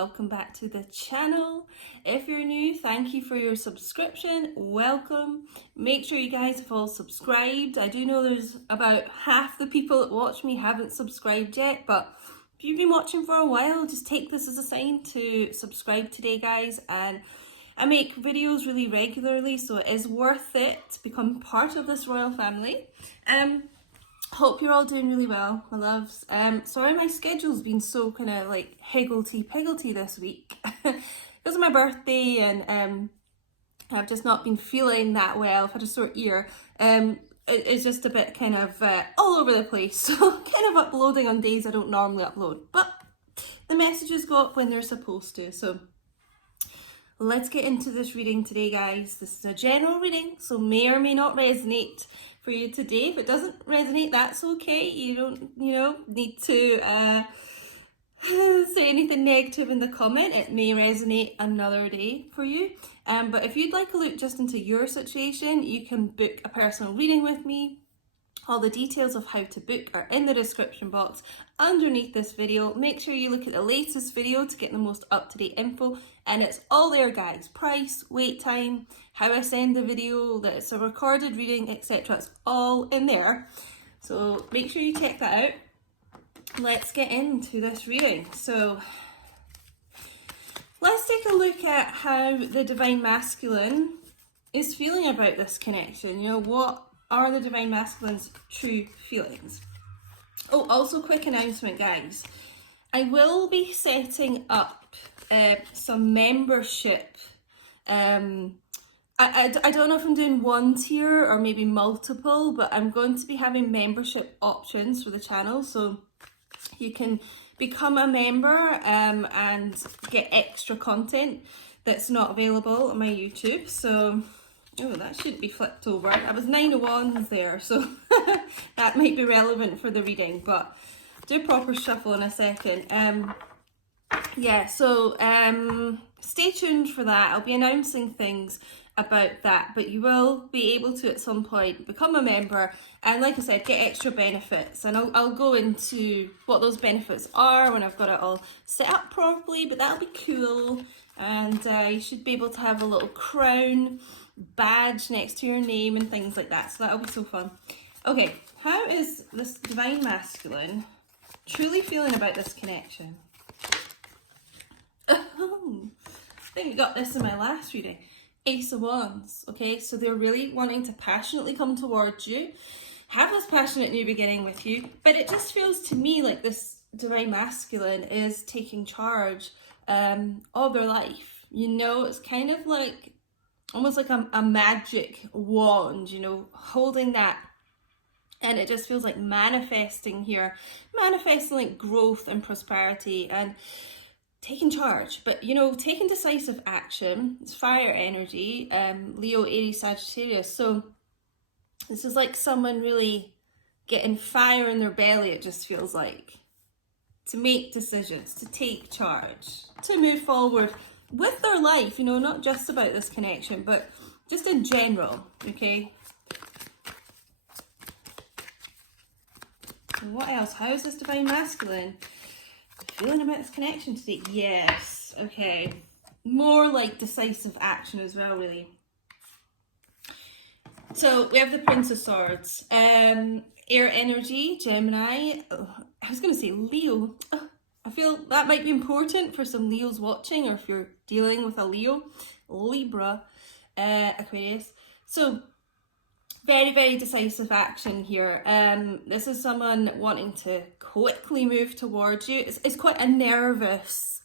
welcome back to the channel. If you're new, thank you for your subscription, welcome. Make sure you guys have all subscribed. I do know there's about half the people that watch me haven't subscribed yet, but if you've been watching for a while, just take this as a sign to subscribe today, guys. And I make videos really regularly, so it is worth it to become part of this royal family. Hope you're all doing really well, my loves. Sorry my schedule's been so kind of like higgledy-piggledy this week because of my birthday, and I've just not been feeling that well. I've had a sore ear. It's just a bit kind of all over the place, so kind of uploading on days I don't normally upload, but the messages go up when they're supposed to. So let's get into this reading today, guys. This is a general reading, so may or may not resonate for you today. If it doesn't resonate, that's okay. You don't, need to say anything negative in the comment. It may resonate another day for you. But if you'd like a look just into your situation, you can book a personal reading with me. All the details of how to book are in the description box underneath this video. Make sure you look at the latest video to get the most up-to-date info, and it's all there, guys. Price, wait time, how I send the video, that it's a recorded reading, etc. It's all in there, so make sure you check that out. Let's get into this reading. So let's take a look at how the Divine Masculine is feeling about this connection. What are the Divine Masculine's true feelings? Oh, also quick announcement, guys. I will be setting up some membership. I don't know if I'm doing one tier or maybe multiple, but I'm going to be having membership options for the channel. So you can become a member and get extra content that's not available on my YouTube. So oh, that shouldn't be flipped over. I was 9 of wands there, so that might be relevant for the reading, but do proper shuffle in a second. Yeah, so stay tuned for that. I'll be announcing things about that, but you will be able to at some point become a member and, like I said, get extra benefits, and I'll go into what those benefits are when I've got it all set up properly, but that'll be cool. And you should be able to have a little crown badge next to your name and things like that, so that'll be so fun. Okay, how is this Divine Masculine truly feeling about this connection? Oh, I think we got this in my last reading. Ace of Wands. Okay, so they're really wanting to passionately come towards you, have this passionate new beginning with you, but it just feels to me like this Divine Masculine is taking charge of their life. It's kind of like almost like a magic wand, holding that, and it just feels like manifesting here, manifesting like growth and prosperity and taking charge, but taking decisive action. It's fire energy, Leo, Aries, Sagittarius, so this is like someone really getting fire in their belly, it just feels like, to make decisions, to take charge, to move forward with their life, not just about this connection, but just in general, okay? And what else? How is this Divine Masculine feeling about this connection today? Yes, okay. More like decisive action as well, really. So we have the Prince of Swords. Air energy, Gemini. I was going to say Leo. I feel that might be important for some Leos watching, or if you're dealing with a Leo, Libra, Aquarius. So very, very decisive action here. This is someone wanting to quickly move towards you. It's quite a nervous,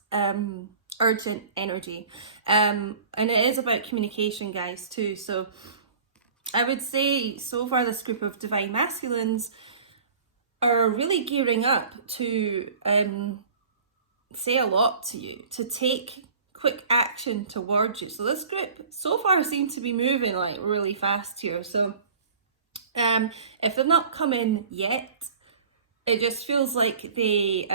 urgent energy. And it is about communication, guys, too. So I would say so far this group of Divine Masculines are really gearing up to say a lot to you, to take quick action towards you. So this group so far seems to be moving like really fast here. So if they've not come in yet, it just feels like they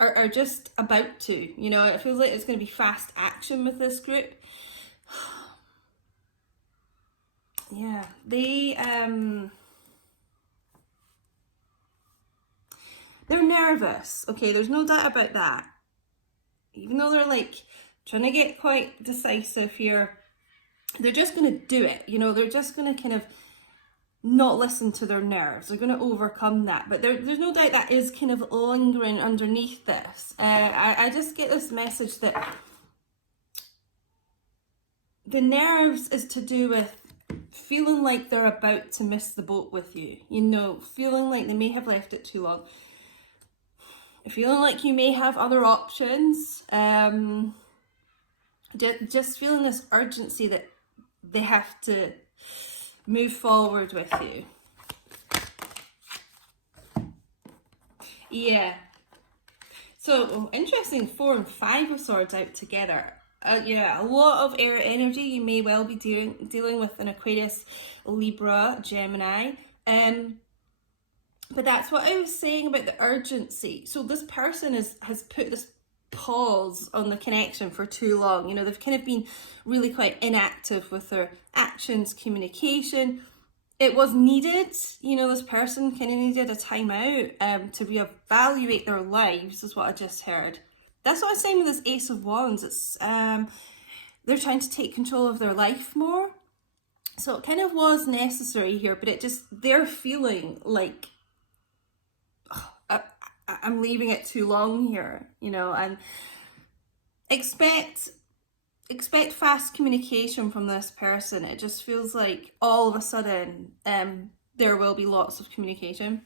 are just about to, it feels like it's going to be fast action with this group. Yeah, they're nervous, okay, there's no doubt about that. even though they're like trying to get quite decisive here, they're just going to do it. You know, they're just going to kind of not listen to their nerves. They're going to overcome that. But there's no doubt that is kind of lingering underneath this. I just get this message that the nerves is to do with feeling like they're about to miss the boat with you. You know, feeling like they may have left it too long. Feeling like you may have other options. Just feeling this urgency that they have to move forward with you. Yeah. So, interesting, 4 and 5 of Swords out together. Yeah, a lot of air energy. You may well be dealing with an Aquarius, Libra, Gemini. But that's what I was saying about the urgency. So this person has put this pause on the connection for too long. You know, they've kind of been really quite inactive with their actions, communication. It was needed. You know, this person kind of needed a time out to reevaluate their lives, is what I just heard. That's what I was saying with this Ace of Wands. It's they're trying to take control of their life more. So it kind of was necessary here, but they're feeling like, I'm leaving it too long here, you know, and expect fast communication from this person. It just feels like all of a sudden there will be lots of communication,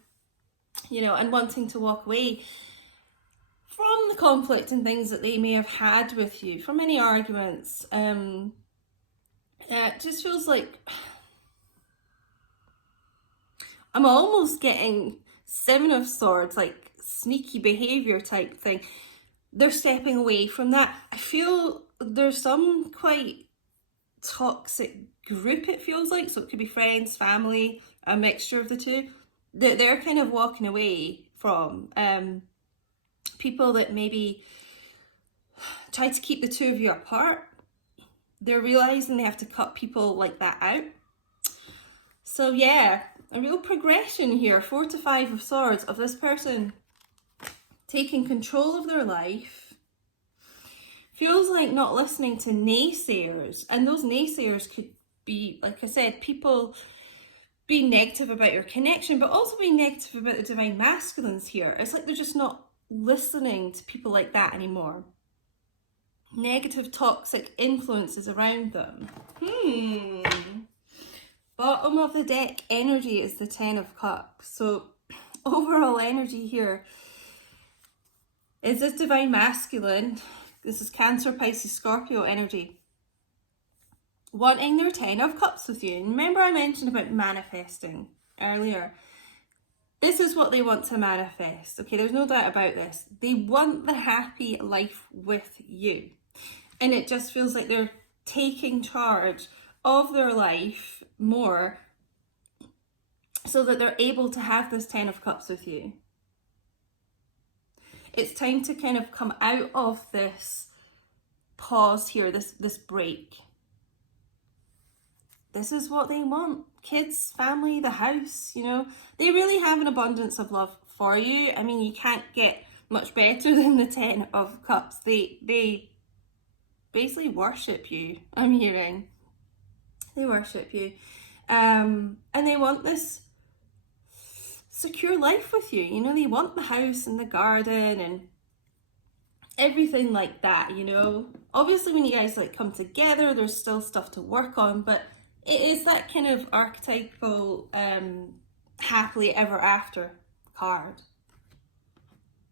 you know, and wanting to walk away from the conflict and things that they may have had with you, from any arguments. It just feels like I'm almost getting 7 of Swords, like sneaky behavior type thing. They're stepping away from that. I feel there's some quite toxic group, it feels like. So it could be friends, family, a mixture of the two. They're kind of walking away from people that maybe try to keep the two of you apart. They're realizing they have to cut people like that out. So yeah, a real progression here, 4 to 5 of Swords, of this person taking control of their life. Feels like not listening to naysayers, and those naysayers could be, like I said, people being negative about your connection, but also being negative about the divine masculines here. It's like they're just not listening to people like that anymore. Negative, toxic influences around them. Bottom of the deck energy is the 10 of Cups. So overall energy here is this divine masculine. This is Cancer, Pisces, Scorpio energy. Wanting their 10 of Cups with you. And remember I mentioned about manifesting earlier. This is what they want to manifest. Okay, there's no doubt about this. They want the happy life with you. And it just feels like they're taking charge of their life more so that they're able to have this 10 of Cups with you. It's time to kind of come out of this pause here, this break. This is what they want. Kids, family, the house, you know. They really have an abundance of love for you. I mean, you can't get much better than the 10 of Cups. They basically worship you, I'm hearing. They worship you. And they want this secure life with you. You know, they want the house and the garden and everything like that, you know. Obviously, when you guys like come together, there's still stuff to work on, but it is that kind of archetypal happily ever after card.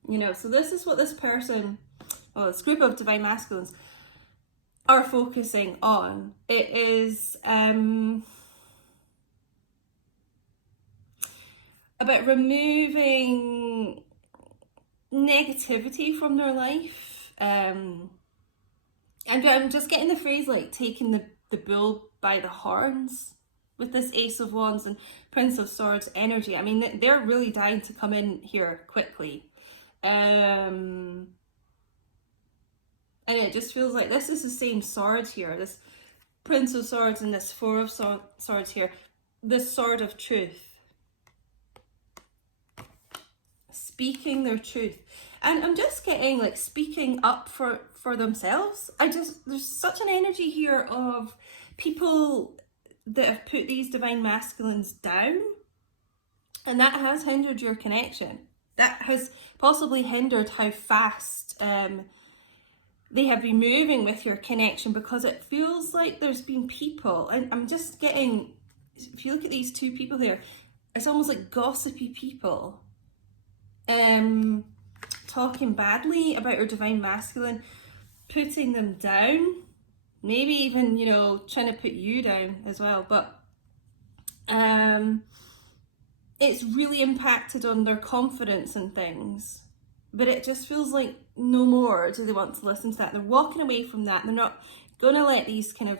You know, so this is what this person, well, this group of divine masculines are focusing on. It is about removing negativity from their life. And I'm just getting the phrase like taking the bull by the horns with this Ace of Wands and Prince of Swords energy. I mean, they're really dying to come in here quickly. And it just feels like this is the same sword here. This Prince of Swords and this 4 of Swords here. This sword of truth. speaking their truth. And I'm just getting like speaking up for themselves. There's such an energy here of people that have put these divine masculines down, and that has hindered your connection. That has possibly hindered how fast they have been moving with your connection, because it feels like there's been people, and I'm just getting, if you look at these two people here, it's almost like gossipy people talking badly about your divine masculine, putting them down, maybe even, you know, trying to put you down as well. But it's really impacted on their confidence and things. But it just feels like no more do they want to listen to that. They're walking away from that. They're not going to let these kind of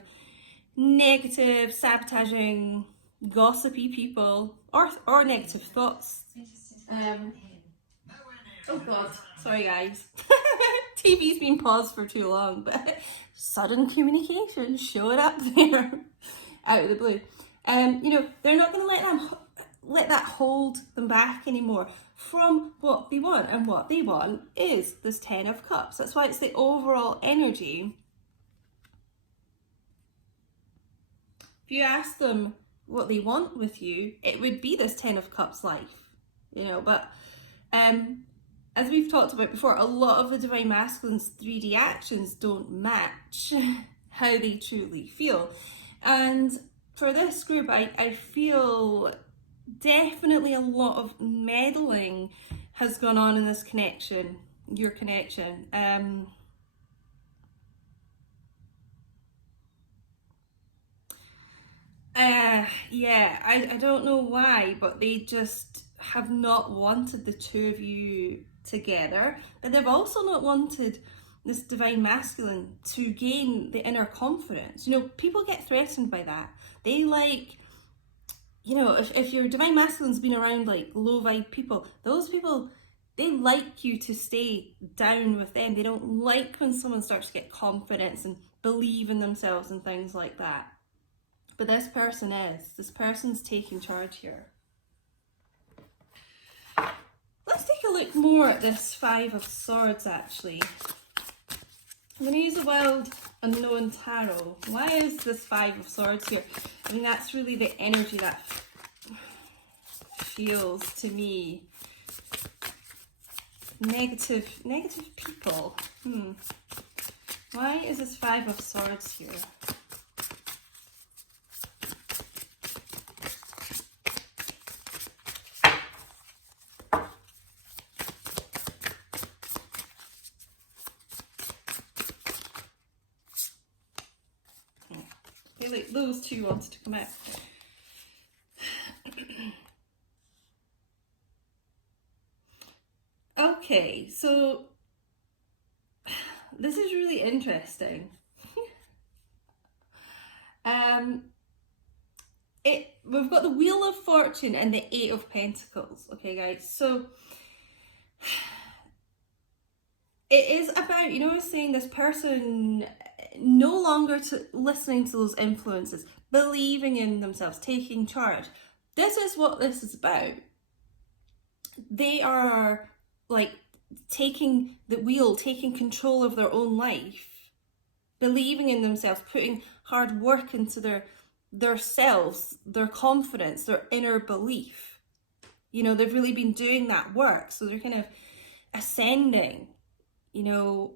negative, sabotaging, gossipy people or negative thoughts. Oh God, sorry guys. TV's been paused for too long, but sudden communication showed up there out of the blue. You know, they're not going to let that hold them back anymore from what they want, and what they want is this 10 of Cups. That's why it's the overall energy. If you ask them what they want with you, it would be this 10 of Cups life, you know. But as we've talked about before, a lot of the divine masculine's 3D actions don't match how they truly feel. And for this group, I feel definitely a lot of meddling has gone on in this connection, your connection. Yeah, I don't know why, but they just have not wanted the two of you together, but they've also not wanted this divine masculine to gain the inner confidence. You know, people get threatened by that. They like, you know, if your divine masculine's been around like low vibe people, those people, they like you to stay down with them. They don't like when someone starts to get confidence and believe in themselves and things like that. But this person's taking charge here. Let's take a look more at this 5 of Swords actually. I'm going to use the Wild Unknown Tarot. Why is this 5 of Swords here? I mean, that's really the energy that feels to me. Negative people. Why is this 5 of Swords here? Like those two wanted to come out. Okay, so this is really interesting. We've got the Wheel of Fortune and the 8 of Pentacles. Okay, guys, so it is about, you know, I was saying, this person no longer listening to those influences, believing in themselves, taking charge. This is what this is about. They are like taking the wheel, taking control of their own life, believing in themselves, putting hard work into their selves, their confidence, their inner belief. You know, they've really been doing that work, so they're kind of ascending, you know.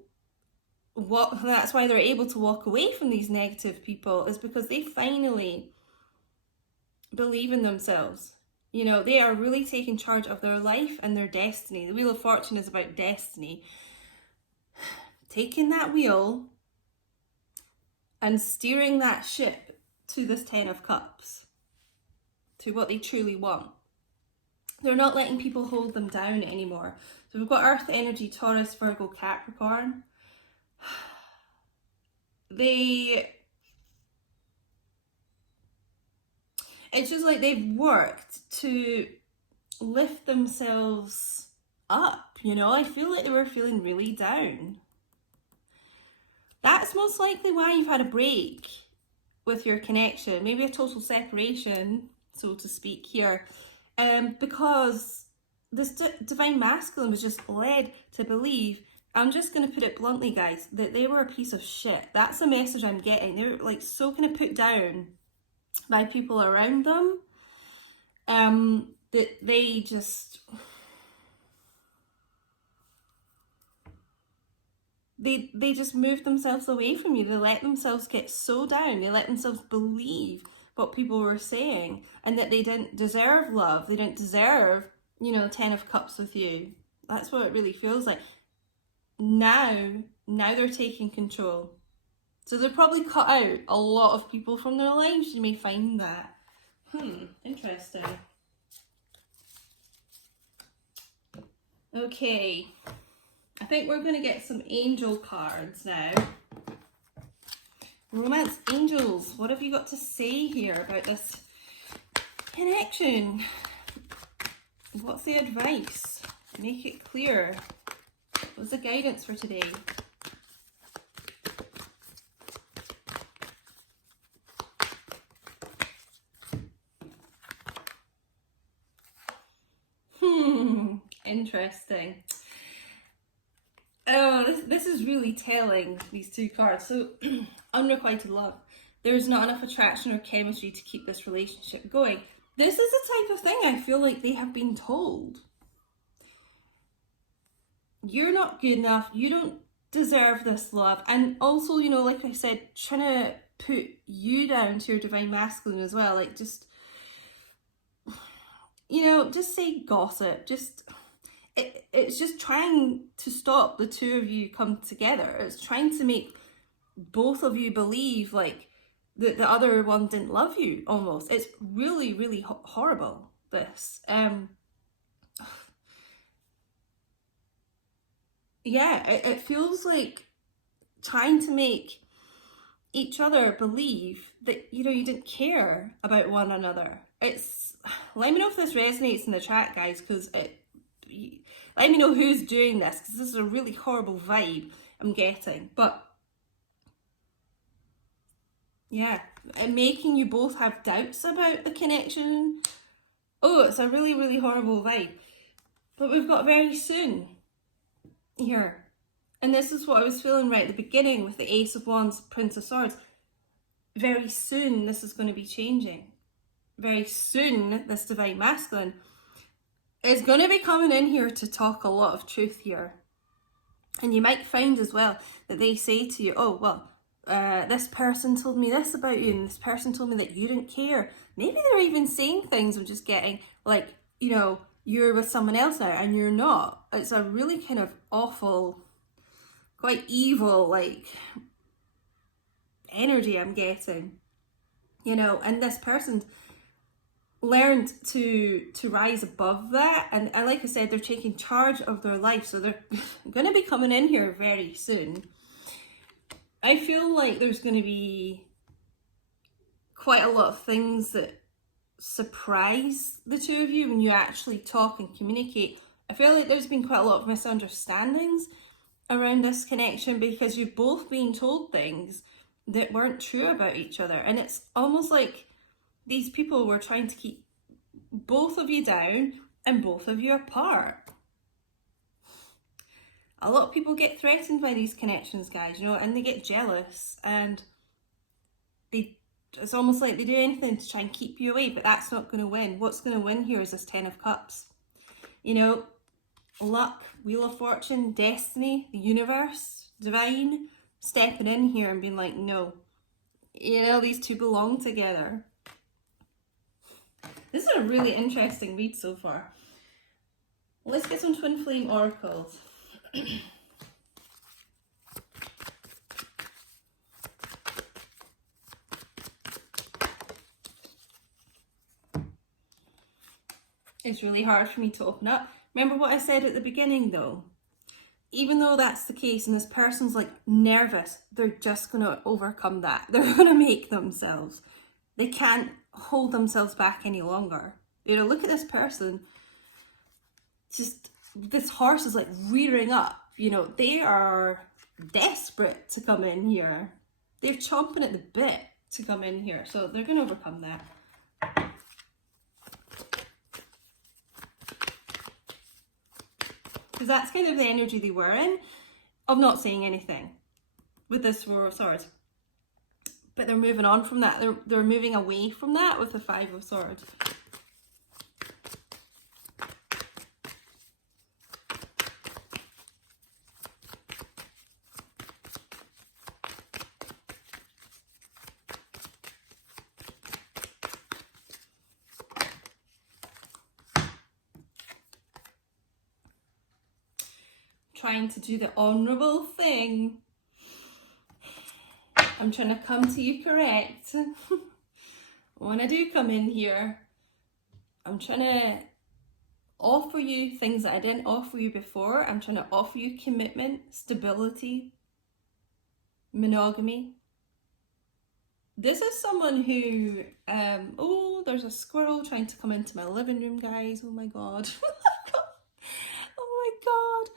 That's why they're able to walk away from these negative people, is because they finally believe in themselves. You know, they are really taking charge of their life and their destiny. The Wheel of Fortune is about destiny. Taking that wheel and steering that ship to this 10 of Cups, to what they truly want. They're not letting people hold them down anymore. So we've got Earth energy, Taurus, Virgo, Capricorn. It's just like they've worked to lift themselves up, you know. I feel like they were feeling really down. That's most likely why you've had a break with your connection, maybe a total separation, so to speak here, because this divine masculine was just led to believe, I'm just going to put it bluntly, guys, that they were a piece of shit. That's the message I'm getting. They were like so kind of put down by people around them, that they just... They just moved themselves away from you. They let themselves get so down. They let themselves believe what people were saying, and that they didn't deserve love. They didn't deserve, you know, 10 of Cups with you. That's what it really feels like. Now they're taking control. So they've probably cut out a lot of people from their lives. You may find that. Interesting. Okay. I think we're going to get some angel cards now. Romance angels, what have you got to say here about this connection? What's the advice? Make it clear. What's the guidance for today? Interesting. Oh, this is really telling, these two cards. So, unrequited love. There's not enough attraction or chemistry to keep this relationship going. This is the type of thing I feel like they have been told. You're not good enough. You don't deserve this love. And also, you know, like I said, trying to put you down to your divine masculine as well. Like, just, you know, just say gossip. Just... It's just trying to stop the two of you come together. It's trying to make both of you believe like that the other one didn't love you, almost. It's really, really horrible, this. Yeah, it feels like trying to make each other believe that, you know, you didn't care about one another. It's... Let me know if this resonates in the chat, guys, because let me know who's doing this, because this is a really horrible vibe I'm getting. But yeah, and making you both have doubts about the connection. Oh, it's a really, really horrible vibe. But we've got very soon here. And this is what I was feeling right at the beginning with the Ace of Wands, Prince of Swords. Very soon this is going to be changing. Very soon this divine masculine is going to be coming in here to talk a lot of truth here. And you might find as well that they say to you, oh, well, this person told me this about you, and this person told me that you didn't care. Maybe they're even saying things I'm just getting, like, you know, you're with someone else now and you're not. It's a really kind of awful, quite evil, like, energy I'm getting. You know, and this person learned to rise above that, and like I said, they're taking charge of their life, so they're going to be coming in here very soon. I feel like there's going to be quite a lot of things that surprise the two of you when you actually talk and communicate. I feel like there's been quite a lot of misunderstandings around this connection because you've both been told things that weren't true about each other, and it's almost like these people were trying to keep both of you down and both of you apart. A lot of people get threatened by these connections, guys, you know, and they get jealous, and it's almost like they do anything to try and keep you away, but that's not going to win. What's going to win here is this 10 of Cups. You know, luck, Wheel of Fortune, destiny, the universe, divine, stepping in here and being like, no, you know, these two belong together. This is a really interesting read so far. Let's get some twin flame oracles. It's really hard for me to open up. Remember what I said at the beginning though? Even though that's the case and this person's like nervous, they're just going to overcome that. They're going to make themselves. They can't hold themselves back any longer. You know, look at this person. Just, this horse is like rearing up. You know, they are desperate to come in here. They're chomping at the bit to come in here. So they're going to overcome that. because that's kind of the energy they were in, of not saying anything with this Four of Swords. But they're moving on from that. They're moving away from that with the Five of Swords. Trying to do the honourable thing. I'm trying to come to you correct. When I do come in here, I'm trying to offer you things that I didn't offer you before. I'm trying to offer you commitment, stability, monogamy. This is someone who, oh, there's a squirrel trying to come into my living room, guys. Oh my God. Oh my God.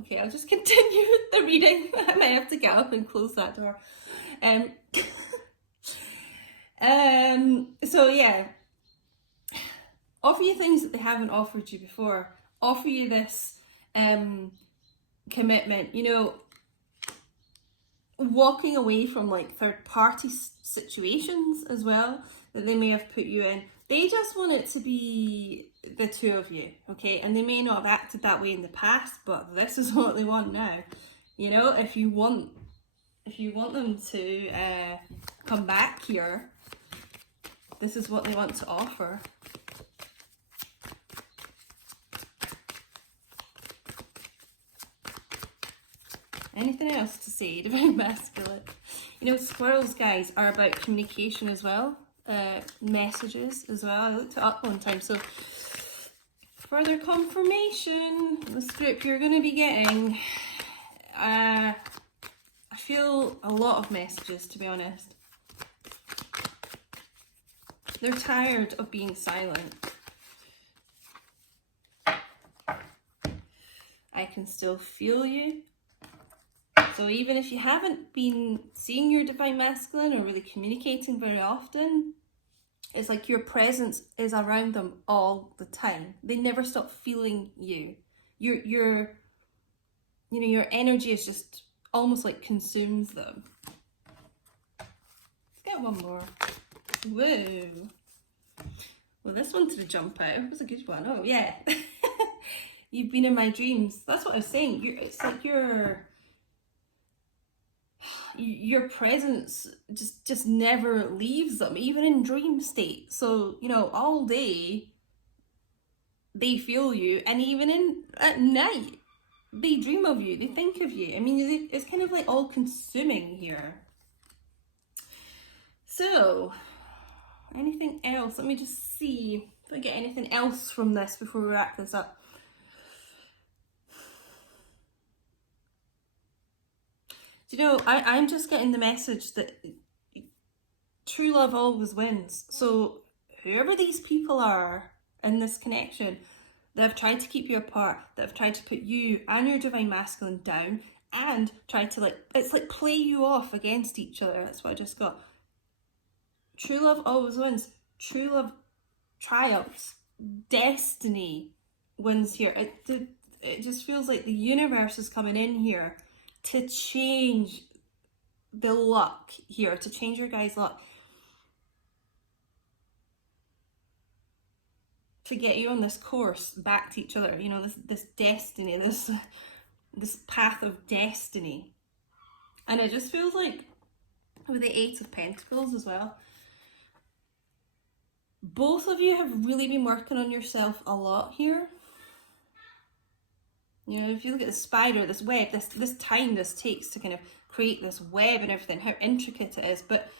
Okay, I'll just continue with the reading. I might have to get up and close that door. So yeah, offer you things that they haven't offered you before. Offer you this commitment, you know, walking away from like third party situations as well that they may have put you in. They just want it to be the two of you, okay? And they may not have acted that way in the past, but this is what they want now. You know, if you want them to come back here, this is what they want to offer. Anything else to say, Divine Masculine? You know, squirrels, guys, are about communication as well. Messages as well. I looked it up one time, so further confirmation, the script you're going to be getting. I feel a lot of messages, to be honest. They're tired of being silent. I can still feel you. So even if you haven't been seeing your Divine Masculine or really communicating very often, it's like your presence is around them all the time. They never stop feeling you. Your energy is just almost like consumes them. Let's get one more. Whoa. Well, this one to jump out. It was a good one. Oh yeah. You've been in my dreams. That's what I was saying. It's like your presence just never leaves them, even in dream state. So, you know, all day they feel you, and even at night they dream of you, they think of you. I mean, it's kind of like all consuming here. So, anything else? Let me just see if I get anything else from this before we wrap this up. Do you know, I'm just getting the message that true love always wins. So whoever these people are in this connection that have tried to keep you apart, that have tried to put you and your Divine Masculine down and tried to it's like play you off against each other. That's what I just got. True love always wins. True love triumphs. Destiny wins here. It just feels like the universe is coming in here to change the luck here, to change your guys' luck, to get you on this course back to each other. You know, this destiny, this path of destiny. And it just feels like with the Eight of Pentacles as well, both of you have really been working on yourself a lot here. You know, if you look at the spider, this web, this time this takes to kind of create this web and everything, how intricate it is, but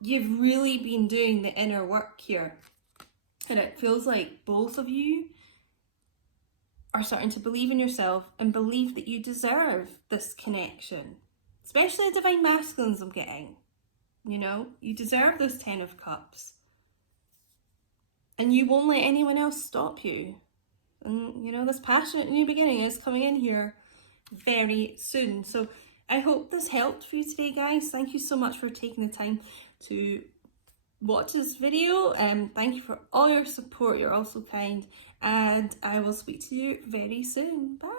you've really been doing the inner work here. And it feels like both of you are starting to believe in yourself and believe that you deserve this connection. Especially the Divine Masculines I'm getting. You know, you deserve this 10 of Cups. And you won't let anyone else stop you. And, you know, this passionate new beginning is coming in here very soon. So I hope this helped for you today, guys. Thank you so much for taking the time to watch this video. Thank you for all your support. You're all so kind, and I will speak to you very soon. Bye.